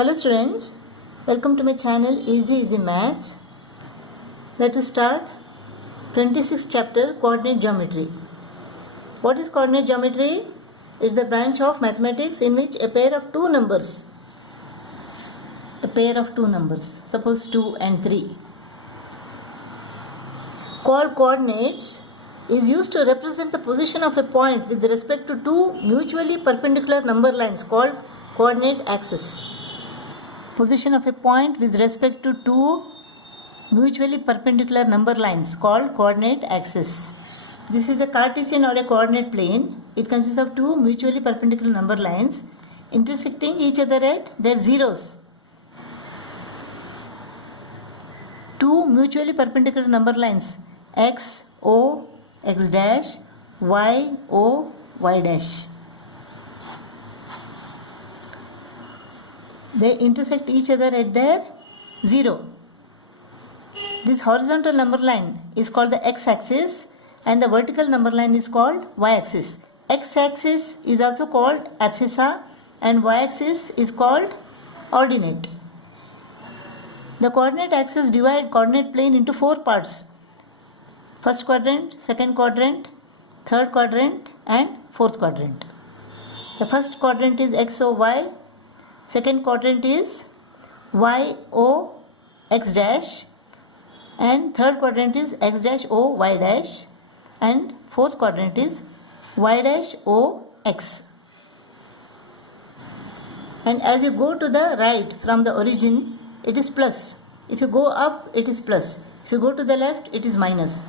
Hello students, welcome to my channel Easy Maths. Let us start 26th chapter, Coordinate Geometry. What is coordinate geometry? It's the branch of mathematics in which a pair of two numbers, suppose 2 and 3, called coordinates, is used to represent the position of a point with respect to two mutually perpendicular number lines called coordinate axes. Position of a point with respect to two mutually perpendicular number lines called coordinate axis. This is a Cartesian or a coordinate plane. It consists of two mutually perpendicular number lines intersecting each other at their zeros. Two mutually perpendicular number lines x, o, x dash, y, o, y dash. They intersect each other at their zero. This horizontal number line is called the x-axis and the vertical number line is called y-axis. X-axis is also called abscissa and y-axis is called ordinate. The coordinate axis divides coordinate plane into four parts: first quadrant, second quadrant, third quadrant and fourth quadrant. The first quadrant is x, o, y. Second quadrant is y, o, x dash, and third quadrant is x dash, o, y dash, and fourth quadrant is y dash, o, x. And as you go to the right from the origin, it is plus. If you go up, it is plus. If you go to the left, it is minus.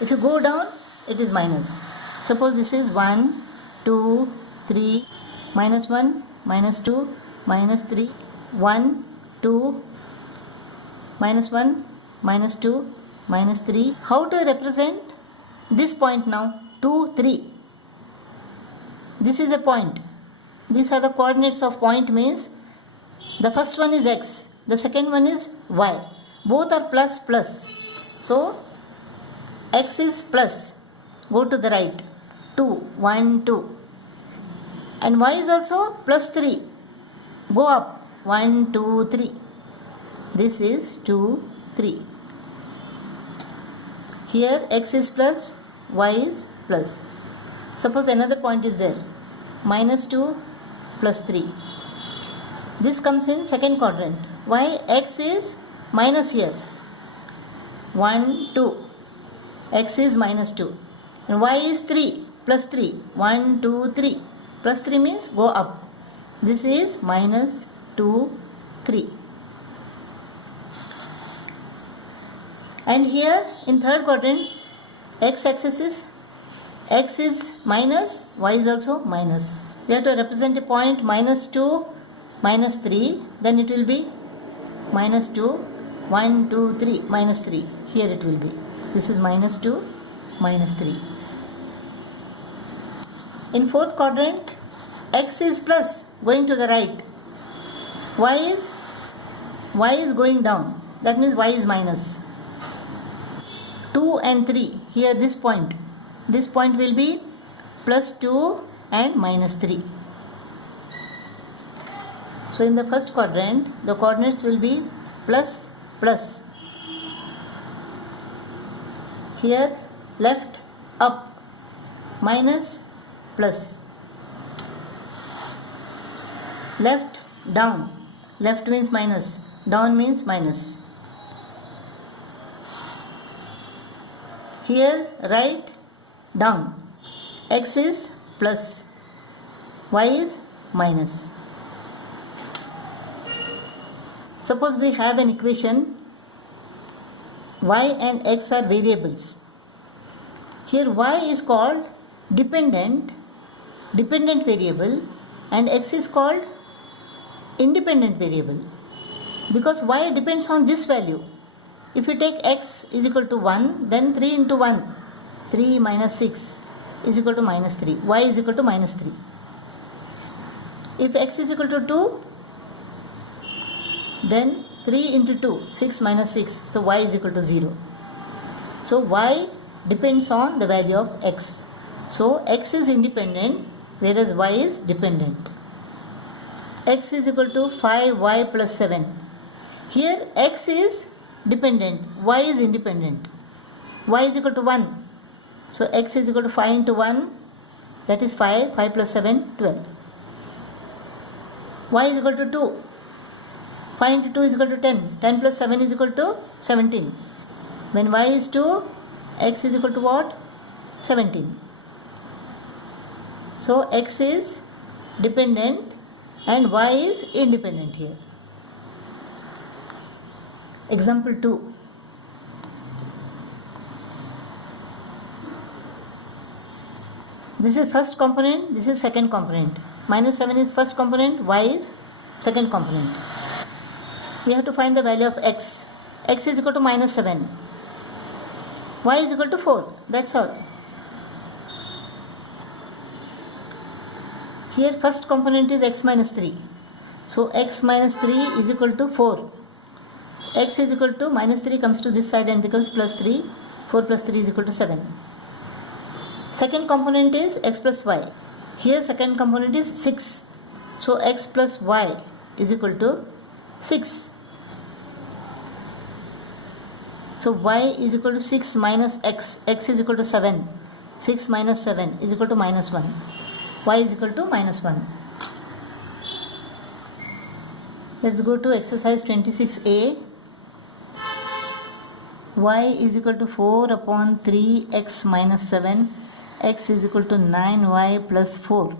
If you go down, it is minus. Suppose this is 1, 2, 3, minus 1, minus 2, minus 3, 1, 2, minus 1, minus 2, minus 3. How to represent this point now? 2, 3. This is a point. These are the coordinates of point, means the first one is x, the second one is y. Both are plus plus. So x is plus. Go to the right. 2, 1, 2. And y is also plus 3. Go up. 1, 2, 3. This is 2, 3. Here x is plus, y is plus. Suppose another point is there. Minus 2 plus 3. This comes in second quadrant. Why x is minus here? 1, 2. X is minus 2. And y is 3 plus 3. 1, 2, 3. Plus 3 means go up. This is minus 2, 3. And here in third quadrant, x-axis is x is minus, y is also minus. We have to represent a point minus 2, minus 3. Then it will be minus 2, 1, 2, 3, minus 3. Here it will be. This is minus 2, minus 3. In fourth quadrant, x is plus, going to the right. Y is going down. That means y is minus. 2 and 3. Here this point will be plus 2 and minus 3. So in the first quadrant, the coordinates will be plus plus. Here left up, minus plus. Left down. Left means minus, down means minus. Here right down. X is plus, y is minus. Suppose we have an equation, y and x are variables. Here y is called dependent variable and x is called independent variable, because y depends on this value. If you take x is equal to 1, then 3 into 1, 3 minus 6 is equal to minus 3. Y is equal to minus 3. If x is equal to 2, then 3 into 2, 6 minus 6. So y is equal to 0. So y depends on the value of x. So x is independent, whereas y is dependent. x is equal to 5y plus 7. Here x is dependent, y is independent. Y is equal to 1. So x is equal to 5 into 1, that is 5. 5 plus 7, 12. Y is equal to 2. 5 into 2 is equal to 10. 10 plus 7 is equal to 17. When y is 2, x is equal to what? 17. So x is dependent and y is independent here. Example 2. This is first component, this is second component. Minus 7 is first component, y is second component. We have to find the value of x. X is equal to minus 7. Y is equal to 4. That's all. Here first component is x minus 3. So x minus 3 is equal to 4. X is equal to minus 3 comes to this side and becomes plus 3. 4 plus 3 is equal to 7. Second component is x plus y. Here second component is 6. So x plus y is equal to 6. So y is equal to 6 minus x. X is equal to 7. 6 minus 7 is equal to minus 1. Y is equal to minus 1. Let's go to exercise 26a. Y is equal to 4 upon 3x minus 7. X is equal to 9y plus 4.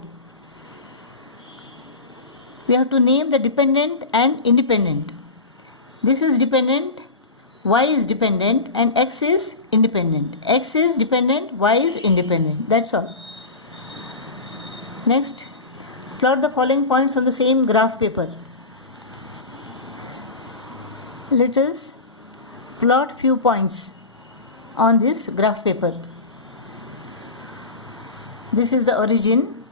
We have to name the dependent and independent. This is dependent, y is dependent, and x is independent. X is dependent, y is independent. That's all. Next, plot the following points on the same graph paper. Let us plot few points on this graph paper. This is the origin.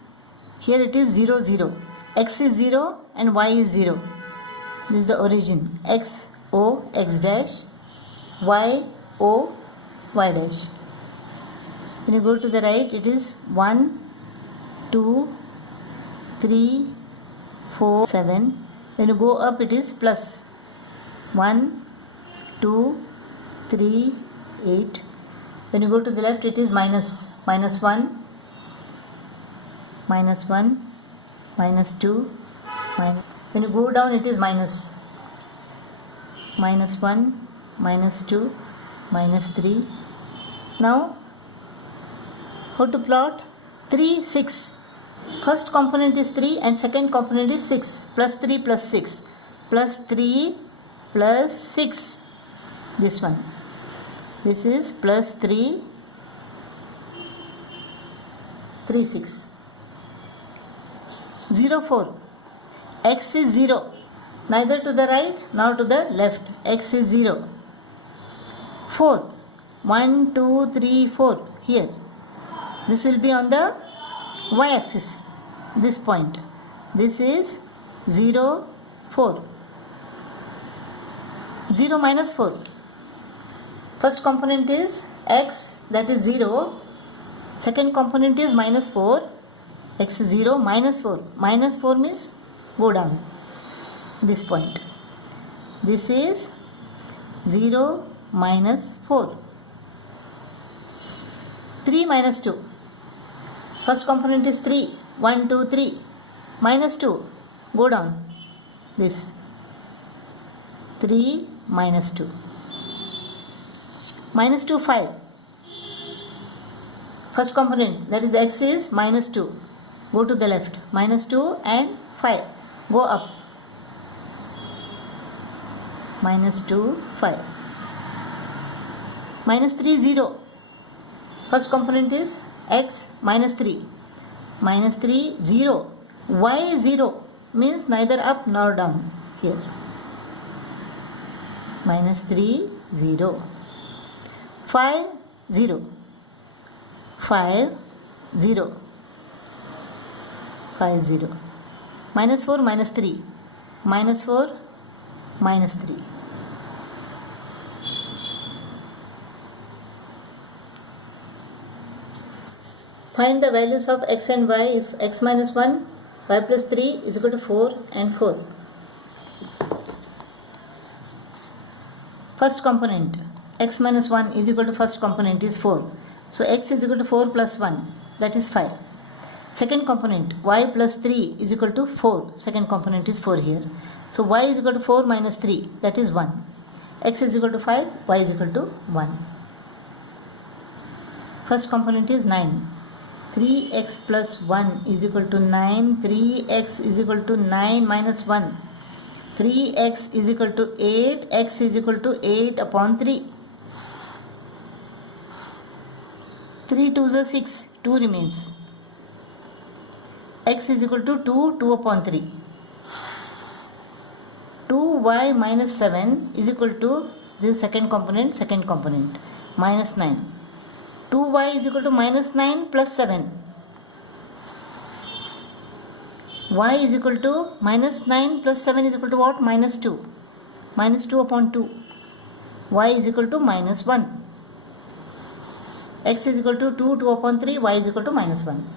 Here it is 0, 0. X is 0 and y is 0. This is the origin. X, O, x dash. Y, O, y dash. When you go to the right, it is 1, 2, 3, 4, 7. When you go up, it is plus 1, 2, 3, 8. When you go to the left, it is minus 1, minus 1, minus 2, minus. When you go down, it is minus 1, minus 2, minus 3. Now, how to plot? 3, 6. First component is 3 and second component is 6. Plus 3 plus 6. Plus 3 plus 6. This one. This is plus 3, 3, 6. 0, 4. X is 0. Neither to the right nor to the left. X is 0. 4. 1, 2, 3, 4. Here. This will be on the y-axis. This point. This is 0, 4. 0 minus 4. First component is x, that is 0. Second component is minus 4. X is 0, minus 4. Minus 4 means go down. This point. This is 0 minus 4. 3 minus 2. First component is 3. 1, 2, 3. Minus 2. Go down. This. 3 minus 2. Minus 2, 5. First component, that is x, is minus 2. Go to the left. Minus 2 and 5. Go up. Minus 2, 5. Minus 3, 0. First component is x, minus 3. Minus 3, 0. Y, 0. Means neither up nor down. Here. Minus 3, 0. 5, 0. 5, 0. 5, 0. Minus 4, minus 3. Minus 4, minus 3. Find the values of x and y if x minus 1, y plus 3 is equal to 4 and 4. First component, x minus 1 is equal to first component is 4. So x is equal to 4 plus 1, that is 5. Second component, y plus 3 is equal to 4. Second component is 4 here. So y is equal to 4 minus 3, that is 1. X is equal to 5, y is equal to 1. First component is 9. 3x plus 1 is equal to 9. 3x is equal to 9 minus 1. 3x is equal to 8. X is equal to 8 upon 3. 3 2s are 6. 2 remains. X is equal to 2. 2 upon 3. 2y minus 7 is equal to this second component minus 9. 2y is equal to minus 9 plus 7. Y is equal to minus 9 plus 7 is equal to what? Minus 2. Minus 2 upon 2. Y is equal to minus 1. X is equal to 2. 2 upon 3. Y is equal to minus 1.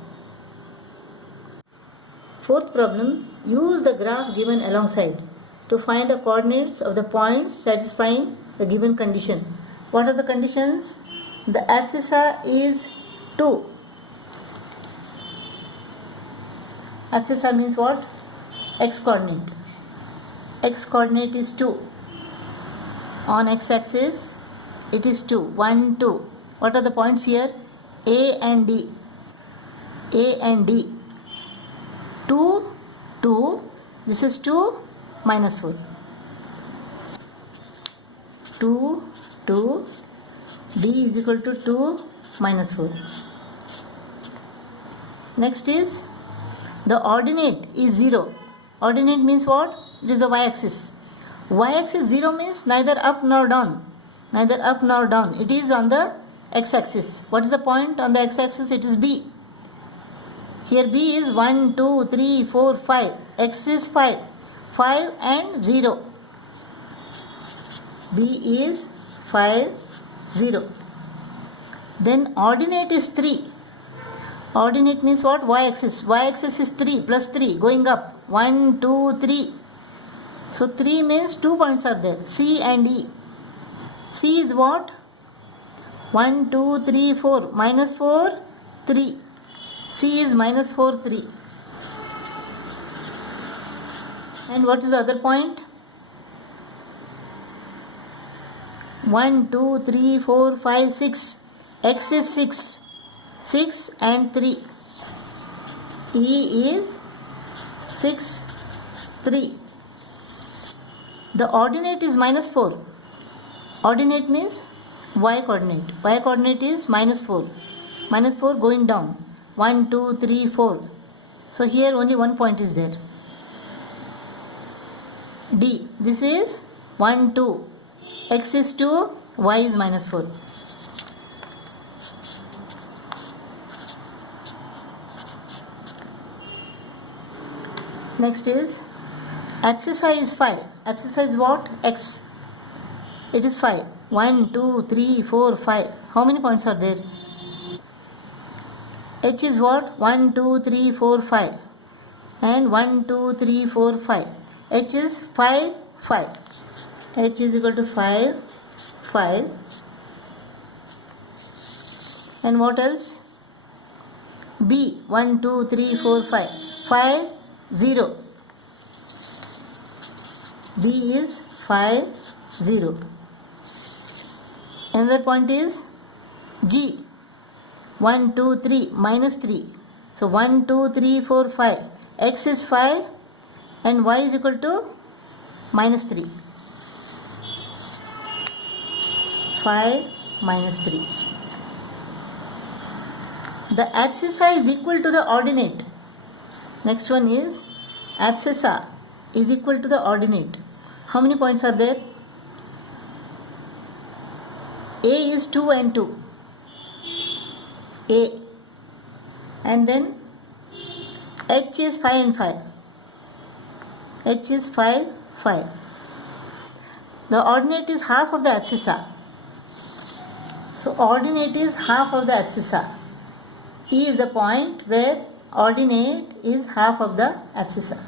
Fourth problem. Use the graph given alongside to find the coordinates of the points satisfying the given condition. What are the conditions? The abscissa is 2. Abscissa means what? X coordinate. X coordinate is 2. On x axis it is 2. 1, 2. What are the points here? A and D. A and D. 2, 2. This is 2 minus 4. 2, 2. D is equal to 2 minus 4. Next is the ordinate is 0. Ordinate means what? It is the y-axis. Y-axis 0 means neither up nor down. Neither up nor down. It is on the x-axis. What is the point on the x-axis? It is B. Here B is 1, 2, 3, 4, 5. X is 5. 5 and 0. B is 5, 0. Then ordinate is 3. Ordinate means what? Y-axis. Y-axis is 3 plus 3 going up. 1, 2, 3. So 3 means 2 points are there. C and E. C is what? 1, 2, 3, 4. Minus 4, 3. C is minus 4, 3. And what is the other point? 1, 2, 3, 4, 5, 6. X is 6. 6 and 3. E is 6, 3. The ordinate is minus 4. Ordinate means y coordinate. Y coordinate is minus 4. Minus 4 going down. 1, 2, 3, 4. So here only one point is there. D. This is 1, 2. X is 2. Y is minus 4. Next is abscissa is 5. Abscissa is what? X. It is 5. 1, 2, 3, 4, 5. How many points are there? H is what? 1, 2, 3, 4, 5. And 1, 2, 3, 4, 5. H is 5, 5. H is equal to 5, 5. And what else? B. 1, 2, 3, 4, 5. 5, 0. B is 5, 0. Another point is G. 1, 2, 3, minus 3. So 1, 2, 3, 4, 5. X is 5 and Y is equal to minus 3. 5 minus 3. The abscissa is equal to the ordinate. Next one is abscissa is equal to the ordinate. How many points are there? A is 2 and 2. A. And then H is 5 and 5. H is 5, 5. The ordinate is half of the abscissa. So ordinate is half of the abscissa. E is the point where ordinate is half of the abscissa.